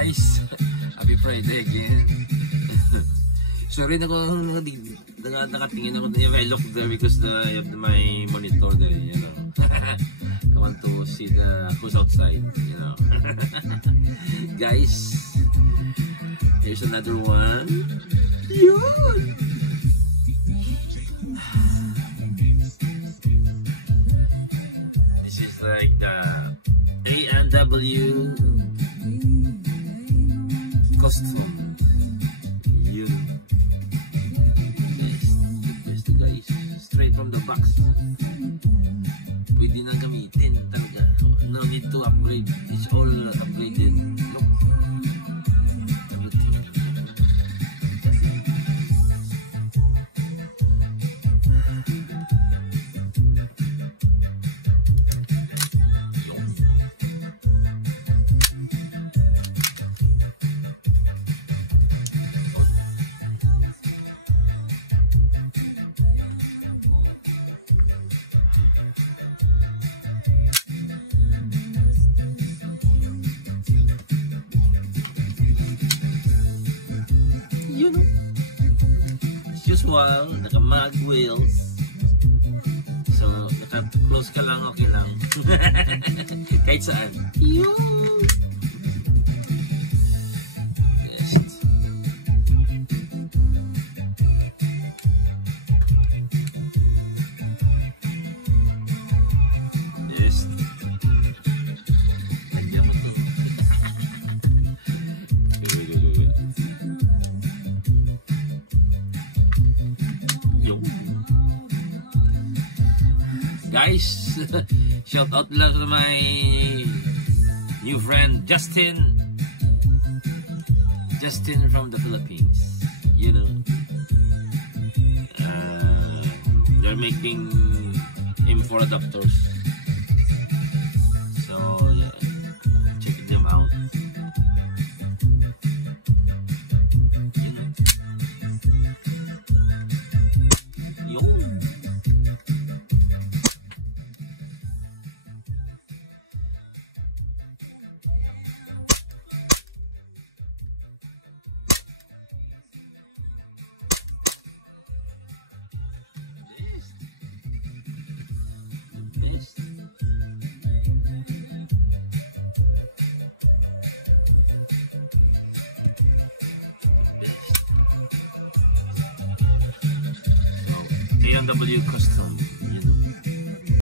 guys, happy Friday again. Sorry na kung nakatingin ako if I look there because I have my monitor there, you know. I want to see who's outside, you know. Guys, here's another one. Yun! This is like the A&W custom. Yun. Best guys. Straight from the box. Pwede nang gamitin talaga. No need to upgrade. It's all upgraded. Look. Usual, naka-mag wheels. So, naka-close ka lang, okay lang. Kahit saan. Yes. Yes. Lagyan mo to. Guys, shout out lang to my new friend Justin from the Philippines. You know, they're making import adapters, so yeah, check them out. A&W custom.